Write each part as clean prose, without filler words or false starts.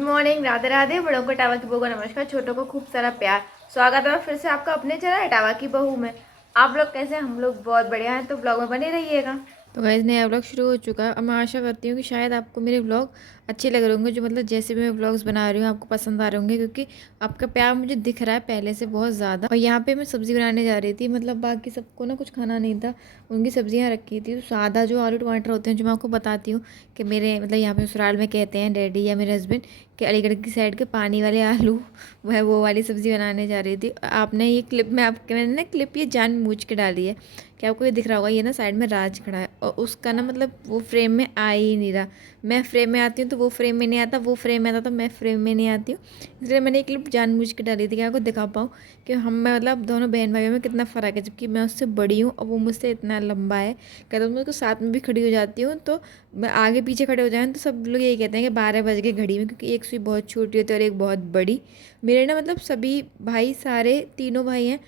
Morning, Radhe Radhe. बड़ों को tower की बहू का नमस्कार, छोटों को खूब सारा प्यार। स्वागत है फिर से आपका अपने चैनल टावा की बहू में। आप लोग कैसे हैं? हम लोग बहुत बढ़िया हैं, तो ब्लॉग में बने रहिएगा। तो गाइस, नया व्लॉग शुरू हो चुका है और मैं आशा करती हूँ कि शायद आपको मेरे व्लॉग अच्छे लग रहे होंगे। जो मतलब जैसे भी मैं व्लॉग्स बना रही हूँ आपको पसंद आ रहे होंगे, क्योंकि आपका प्यार मुझे दिख रहा है पहले से बहुत ज़्यादा। और यहाँ पे मैं सब्ज़ी बनाने जा रही थी, मतलब बाकी सबको ना कुछ खाना नहीं था, उनकी सब्जियाँ रखी थी। तो सादा जो आलू टमाटर होते हैं, जो मैं आपको बताती हूँ कि मेरे मतलब यहाँ पे ससुराल में कहते हैं डैडी या मेरे हस्बैंड कि अलीगढ़ की साइड के पानी वाले आलू, वह वो वाली सब्ज़ी बनाने जा रही थी। आपने ये क्लिप में आपके मैंने ना क्लिप ये जानबूझ के डाली है कि आपको ये दिख रहा होगा, ये ना साइड में राज खड़ा है और उसका ना मतलब वो फ्रेम में आ ही नहीं रहा। मैं फ्रेम में आती हूँ तो वो फ्रेम में नहीं आता, वो फ्रेम में आता तो मैं फ्रेम में नहीं आती हूँ। इसलिए मैंने एक क्लिप जानबूझ के डाली थी कि आपको दिखा पाऊँ कि हम मैं मतलब दोनों बहन भाइयों में कितना फ़र्क है, जबकि मैं उससे बड़ी हूँ और वो मुझसे इतना लंबा है। कहता मैं उसको साथ में भी खड़ी हो जाती हूँ तो मैं आगे पीछे खड़े हो जाएँ तो सब लोग यही कहते हैं कि 12 बज गए घड़ी में, क्योंकि एक सुई बहुत छोटी होती है और एक बहुत बड़ी। मेरे ना मतलब सभी भाई, सारे तीनों भाई हैं,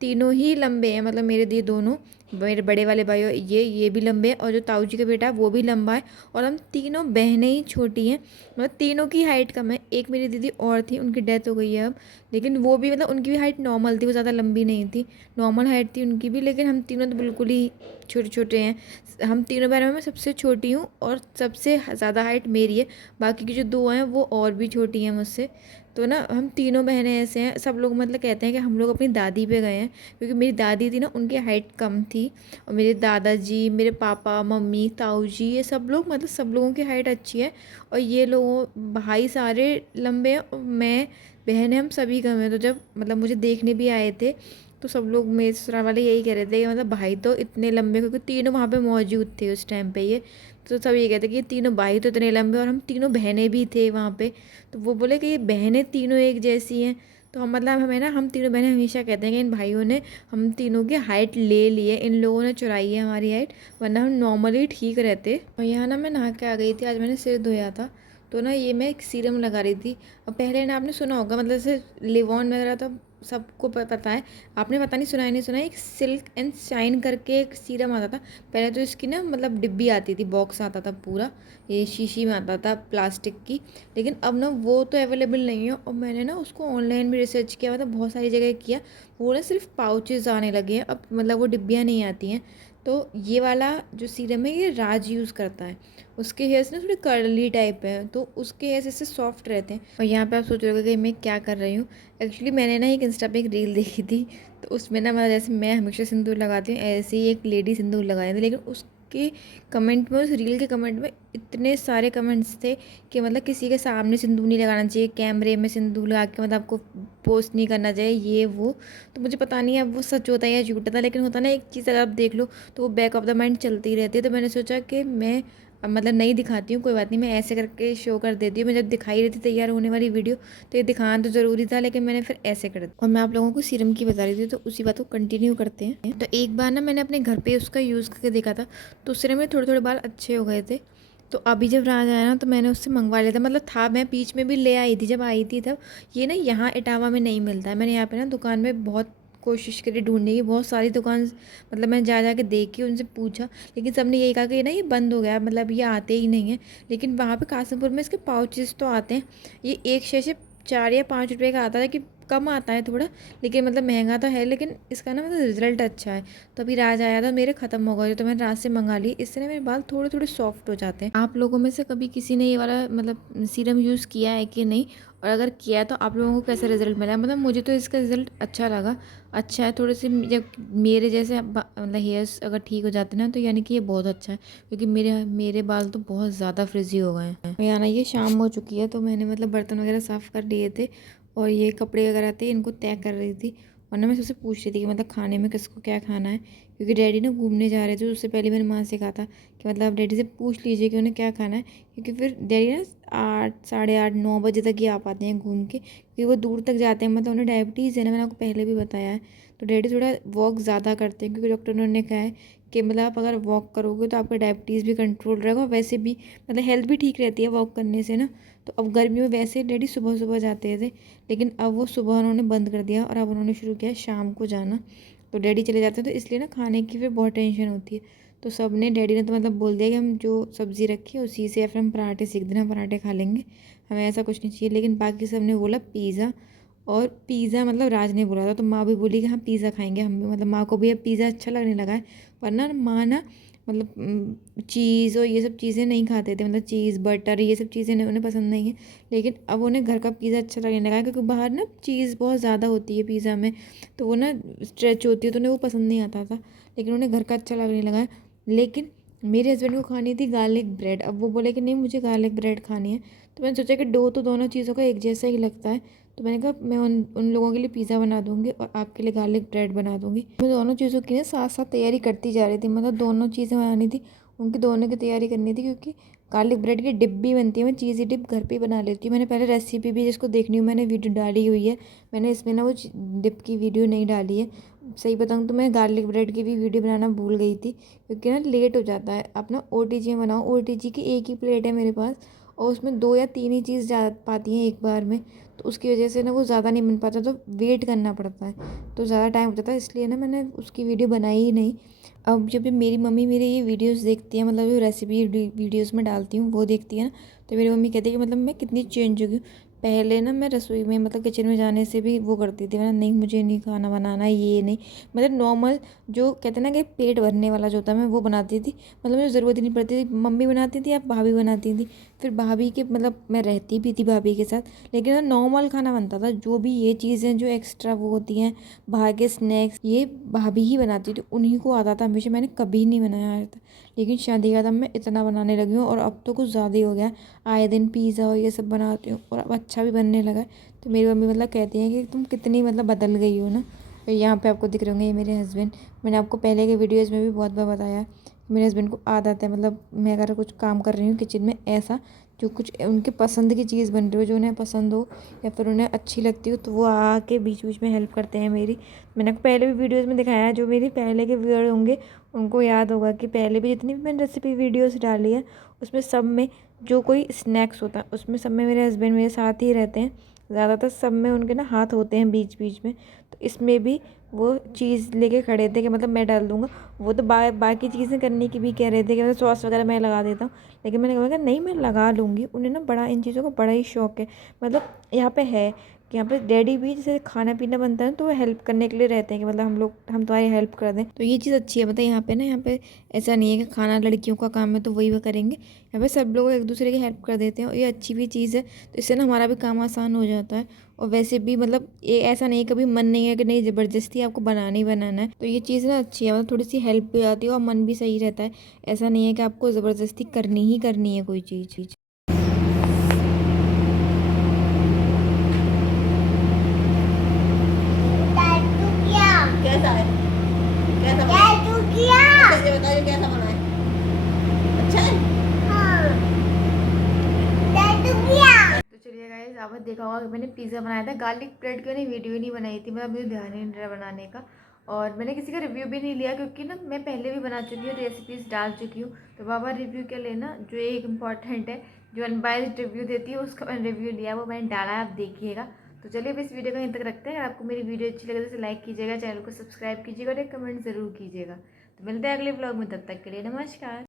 तीनों ही लंबे हैं। मतलब मेरे दिए दोनों, मेरे बड़े वाले भाई और ये भी लंबे हैं, और जो ताऊ जी का बेटा है वो भी लंबा है। और हम तीनों बहनें ही छोटी हैं, मतलब तीनों की हाइट कम है। एक मेरी दीदी और थी, उनकी डेथ हो गई है अब, लेकिन वो भी मतलब उनकी भी हाइट नॉर्मल थी, वो ज़्यादा लंबी नहीं थी, नॉर्मल हाइट थी उनकी भी। लेकिन हम तीनों तो बिल्कुल ही छोटे छोटे हैं। हम तीनों बहनों में मैं सबसे छोटी हूँ और सबसे ज़्यादा हाइट मेरी है। बाकी की जो दो हैं वो और भी छोटी हैं मुझसे। तो ना हम तीनों बहनें ऐसे हैं, सब लोग मतलब कहते हैं कि हम लोग अपनी दादी पे गए हैं, क्योंकि मेरी दादी थी ना, उनकी हाइट कम थी। और मेरे दादाजी, मेरे पापा, मम्मी, ताऊ जी, ये सब लोग मतलब सब लोगों की हाइट अच्छी है। और ये लोगों भाई सारे लंबे हैं और मैं बहन है, हम सभी कम हैं। तो जब मतलब मुझे देखने भी आए थे तो सब लोग मेरे ससुराल वाले यही कह रहे थे कि मतलब भाई तो इतने लंबे, क्योंकि तीनों वहाँ पे मौजूद थे उस टाइम पे ये। तो सब ये कहते कि ये तीनों भाई तो इतने लंबे, और हम तीनों बहनें भी थे वहाँ पे। तो वो बोले कि ये बहनें तीनों एक जैसी हैं। तो हम मतलब हमें ना, हम तीनों बहनें हमेशा कहते हैं कि इन भाइयों ने हम तीनों की हाइट ले ली है, इन लोगों ने चुराई है हमारी हाइट, वरना हम नॉर्मली ठीक रहते। और यहाँ ना मैं नहा के आ गई थी, आज मैंने सिर धोया था। तो ना ये मैं एक सीरम लगा रही थी। अब पहले ना आपने सुना होगा, मतलब जैसे लिवॉन वगैरह तो सबको पता है, आपने पता नहीं सुना है नहीं सुना है, एक सिल्क एंड शाइन करके एक सीरम आता था। पहले तो इसकी ना मतलब डिब्बी आती थी, बॉक्स आता था पूरा, ये शीशी में आता था प्लास्टिक की। लेकिन अब ना वो तो अवेलेबल नहीं है, और मैंने ना उसको ऑनलाइन भी रिसर्च किया, मतलब बहुत सारी जगह किया। वो ना सिर्फ पाउचेज आने लगे हैं अब, मतलब वो डिब्बियाँ नहीं आती हैं। तो ये वाला जो सीरम है ये राज यूज़ करता है। उसके हेयर्स ना थोड़े कर्ली टाइप है, तो उसके हेयर्स इससे सॉफ्ट रहते हैं। और यहाँ पे आप सोच रहे हो कि मैं क्या कर रही हूँ। एक्चुअली मैंने ना एक इंस्टा पे एक रील देखी थी, तो उसमें ना मतलब जैसे मैं हमेशा सिंदूर लगाती हूँ, ऐसे ही एक लेडी सिंदूर लगाई थी। लेकिन उसके कमेंट में, उस रील के कमेंट में इतने सारे कमेंट्स थे कि मतलब किसी के सामने सिंदूर नहीं लगाना चाहिए, कैमरे में सिंदूर लगा के मतलब आपको पोस्ट नहीं करना चाहिए, ये वो। तो मुझे पता नहीं है अब वो सच होता है या झूठ था, लेकिन होता ना एक चीज़ अगर आप देख लो तो वो बैक ऑफ द माइंड चलती रहती है। तो मैंने सोचा कि मैं मतलब नहीं दिखाती हूँ, कोई बात नहीं, मैं ऐसे करके शो कर देती हूँ। मैं जब दिखाई रही थी तैयार होने वाली वीडियो, तो ये दिखाना तो ज़रूरी था, लेकिन मैंने फिर ऐसे कर दिया। और मैं आप लोगों को सीरम की बता रही थी, तो उसी बात को कंटिन्यू करते हैं। तो एक बार ना मैंने अपने घर पे उसका यूज़ करके देखा था, तो उससे मेरे थोड़े थोड़े बाल अच्छे हो गए थे। तो अभी जब राज आया ना, तो मैंने उससे मंगवा लिया था, मतलब था, मैं बीच में भी ले आई थी जब आई थी तब। ये ना यहाँ इटावा में नहीं मिलता है। मैंने यहाँ पे ना दुकान में बहुत कोशिश करी ढूंढने की, बहुत सारी दुकान, मतलब मैं जा जा के देखी, उनसे पूछा, लेकिन सबने यही कहा कि ना ये बंद हो गया है, मतलब ये आते ही नहीं है। लेकिन वहाँ पे कासमपुर में इसके पाउचेस तो आते हैं। ये एक शे 4 या 5 रुपये का आता है, कि कम आता है थोड़ा, लेकिन मतलब महंगा तो है, लेकिन इसका ना मतलब रिजल्ट अच्छा है। तो अभी राज आया था, मेरे ख़त्म हो गए, तो मैंने राज से मंगा ली। इससे ना मेरे बाल थोड़े थोड़े सॉफ्ट हो जाते हैं। आप लोगों में से कभी किसी ने ये वाला मतलब सीरम यूज़ किया है कि नहीं, और अगर किया है तो आप लोगों को कैसा रिजल्ट मिला है? मतलब मुझे तो इसका रिजल्ट अच्छा लगा। अच्छा है, थोड़े से जब मेरे जैसे मतलब हेयर्स अगर ठीक हो जाते हैं ना, तो यानी कि ये बहुत अच्छा है, क्योंकि मेरे मेरे बाल तो बहुत ज़्यादा फ्रिजी हो गए हैं। यहाँ ना ये शाम हो चुकी है, तो मैंने मतलब बर्तन वगैरह साफ़ कर लिए थे, और ये कपड़े वगैरह थे इनको तय कर रही थी। और ना मैं सबसे पूछ रही थी कि मतलब खाने में किसको क्या खाना है, क्योंकि डैडी ना घूमने जा रहे थे। तो उससे पहले मैंने माँ से कहा था कि मतलब आप डैडी से पूछ लीजिए कि उन्हें क्या खाना है, क्योंकि फिर डैडी ना 8, साढ़े 8, 9 बजे तक ही आ पाते हैं घूम के, क्योंकि वो दूर तक जाते हैं, मतलब उन्हें डायबिटीज़ है ना, मैंने आपको पहले भी बताया है। तो डैडी थोड़ा वॉक ज़्यादा करते हैं, क्योंकि डॉक्टर ने कहा है कि मतलब आप अगर वॉक करोगे तो आपका डायबिटीज़ भी कंट्रोल रहेगा, वैसे भी मतलब हेल्थ भी ठीक रहती है वॉक करने से ना। तो अब गर्मी में वैसे डैडी सुबह सुबह जाते थे, लेकिन अब वो सुबह उन्होंने बंद कर दिया, और अब उन्होंने शुरू किया शाम को जाना। तो डैडी चले जाते हैं, तो इसलिए ना खाने की फिर बहुत टेंशन होती है। तो सब ने, डैडी ने तो मतलब बोल दिया कि हम जो सब्ज़ी रखी है उसी से या फिर हम पराठे सीख देना, पराठे खा लेंगे, हमें ऐसा कुछ नहीं चाहिए। लेकिन बाकी सब ने बोला पिज़्ज़ा, और पिज़्ज़ा मतलब राज ने बोला था, तो माँ भी बोली कि हाँ पिज़्ज़ा खाएंगे हम भी, मतलब माँ को भी अब पिज़्ज़ा अच्छा लगने लगा है। वरना माँ ना मतलब चीज़ और ये सब चीज़ें नहीं खाते थे, मतलब चीज़ बटर ये सब चीज़ें उन्हें पसंद नहीं है। लेकिन अब उन्हें घर का पिज़्ज़ा अच्छा लगने लगा है, क्योंकि बाहर ना चीज़ बहुत ज़्यादा होती है पिज़्ज़ा में, तो वो ना स्ट्रेच होती है, तो उन्हें वो पसंद नहीं आता था। लेकिन उन्हें घर का अच्छा लगने लगा है। लेकिन मेरे हस्बैंड को खानी थी गार्लिक ब्रेड, अब वो बोले कि नहीं मुझे गार्लिक ब्रेड खानी है। तो मैंने सोचा कि डो तो दोनों चीज़ों का एक जैसा ही लगता है, तो मैंने कहा मैं उन लोगों के लिए पिज़्ज़ा बना दूँगी और आपके लिए गार्लिक ब्रेड बना दूँगी। मैं दोनों चीज़ों की ना साथ साथ तैयारी करती जा रही थी, मतलब दोनों चीज़ें बनानी थी, उनकी दोनों की तैयारी करनी थी। क्योंकि गार्लिक ब्रेड की डिप भी बनती है, मैं चीज़ी डिप घर पे ही बना लेती हूँ। मैंने पहले रेसिपी भी जिसको देखनी हो मैंने वीडियो डाली हुई है, मैंने इसमें ना वो डिप की वीडियो नहीं डाली है। सही बताऊँ तो मैं गार्लिक ब्रेड की भी वीडियो बनाना भूल गई थी, क्योंकि ना लेट हो जाता है। अपना OTG में बनाओ, OTG की एक ही प्लेट है मेरे पास, और उसमें 2 या 3 ही चीज़ जा पाती हैं एक बार में, तो उसकी वजह से ना वो ज़्यादा नहीं बन पाता, तो वेट करना पड़ता है, तो ज़्यादा टाइम हो जाता है, इसलिए ना मैंने उसकी वीडियो बनाई ही नहीं। अब जब भी मेरी मम्मी मेरे ये वीडियोस देखती है, मतलब जो रेसिपी वीडियोस में डालती हूँ वो देखती है ना, तो मेरी मम्मी कहती है कि मतलब मैं कितनी चेंज हो गई। पहले ना मैं रसोई में मतलब किचन में जाने से भी वो करती थी, मतलब नहीं मुझे नहीं खाना बनाना, ये नहीं, मतलब नॉर्मल जो कहते हैं ना कि पेट भरने वाला जो होता है मैं वो बनाती थी, मतलब मुझे ज़रूरत ही नहीं पड़ती थी। मम्मी बनाती थी या भाभी बनाती थी, फिर भाभी के मतलब मैं रहती भी थी भाभी के साथ, लेकिन ना नॉर्मल खाना बनता था। जो भी ये चीज़ें जो एक्स्ट्रा वो होती हैं बाहर के स्नैक्स, ये भाभी ही बनाती थी, उन्हीं को आता था हमेशा, मैंने कभी नहीं बनाया था। लेकिन शादी का दम मैं इतना बनाने लगी हूँ, और अब तो कुछ ज़्यादा ही हो गया, आए दिन पिज़्ज़ा और ये सब बनाती हूँ, और अब अच्छा भी बनने लगा है। तो मेरी मम्मी मतलब कहती हैं कि तुम कितनी मतलब बदल गई हो ना। और यहाँ पे आपको दिख रहे होंगे ये मेरे हस्बैंड, मैंने आपको पहले के वीडियोज़ में भी बहुत बार बताया, मेरे हस्बैंड को आदत है, मतलब मैं अगर कुछ काम कर रही हूँ किचन में, ऐसा जो कुछ उनके पसंद की चीज़ बन रही हो, जो उन्हें पसंद हो या फिर उन्हें अच्छी लगती हो, तो वो आके बीच बीच में हेल्प करते हैं मेरी। मैंने आपको पहले भी वीडियोज़ में दिखाया है, जो मेरे पहले के व्यूअर होंगे उनको याद होगा कि पहले भी जितनी भी मैंने रेसिपी वीडियोज़ डाली है, उसमें सब में जो कोई स्नैक्स होता है उसमें सब में मेरे हस्बैंड मेरे साथ ही रहते हैं, ज़्यादातर सब में उनके ना हाथ होते हैं बीच बीच में। तो इसमें भी वो चीज़ लेके खड़े थे कि मतलब मैं डाल दूँगा, वो तो बाकी चीज़ें करने की भी कह रहे थे कि मतलब सॉस वगैरह मैं लगा देता हूँ, लेकिन मैंने कहा नहीं मैं लगा लूँगी। उन्हें ना बड़ा इन चीज़ों का बड़ा ही शौक है, मतलब यहाँ पे है कि यहाँ पे डैडी भी जैसे खाना पीना बनता है तो वो हेल्प करने के लिए रहते हैं कि मतलब हम तुम्हारी हेल्प कर दें, तो ये चीज़ अच्छी है। मतलब यहाँ पे ना, यहाँ पे ऐसा नहीं है कि खाना लड़कियों का काम है तो वही वो करेंगे, यहाँ पे सब लोग एक दूसरे की हेल्प कर देते हैं, और ये अच्छी भी चीज़ है, तो इससे ना हमारा भी काम आसान हो जाता है। और वैसे भी मतलब ये ऐसा नहीं, कभी मन नहीं है कि नहीं ज़बरदस्ती आपको बनाना ही बनाना है, तो ये चीज़ ना अच्छी है, मतलब थोड़ी सी हेल्प भी आती है और मन भी सही रहता है। ऐसा नहीं है कि आपको ज़बरदस्ती करनी ही करनी है कोई चीज़। कैसा है? कैसा बना? ये बताइए कैसा बना है? अच्छा है? तो चलिए गाइस, आपने देखा होगा कि मैंने पिज़्ज़ा बनाया था, गार्लिक ब्रेड की मैंने वीडियो नहीं बनाई थी, मतलब मुझे ध्यान ही नहीं रहा बनाने का, और मैंने किसी का रिव्यू भी नहीं लिया, क्योंकि ना मैं पहले भी बना चुकी हूँ, रेसिपीज़ डाल चुकी हूँ, तो बाबा रिव्यू क्या लेना, जो एक इम्पॉर्टेंट है, जो अनबायस्ड रिव्यू देती है उसका मैंने रिव्यू लिया, वो मैंने डाला है, आप देखिएगा। तो चलिए अब इस वीडियो को यहीं तक रखते हैं। अगर आपको मेरी वीडियो अच्छी लगे तो लाइक कीजिएगा, चैनल को सब्सक्राइब कीजिएगा और एक कमेंट ज़रूर कीजिएगा। तो मिलते हैं अगले ब्लॉग में, तब तक के लिए नमस्कार।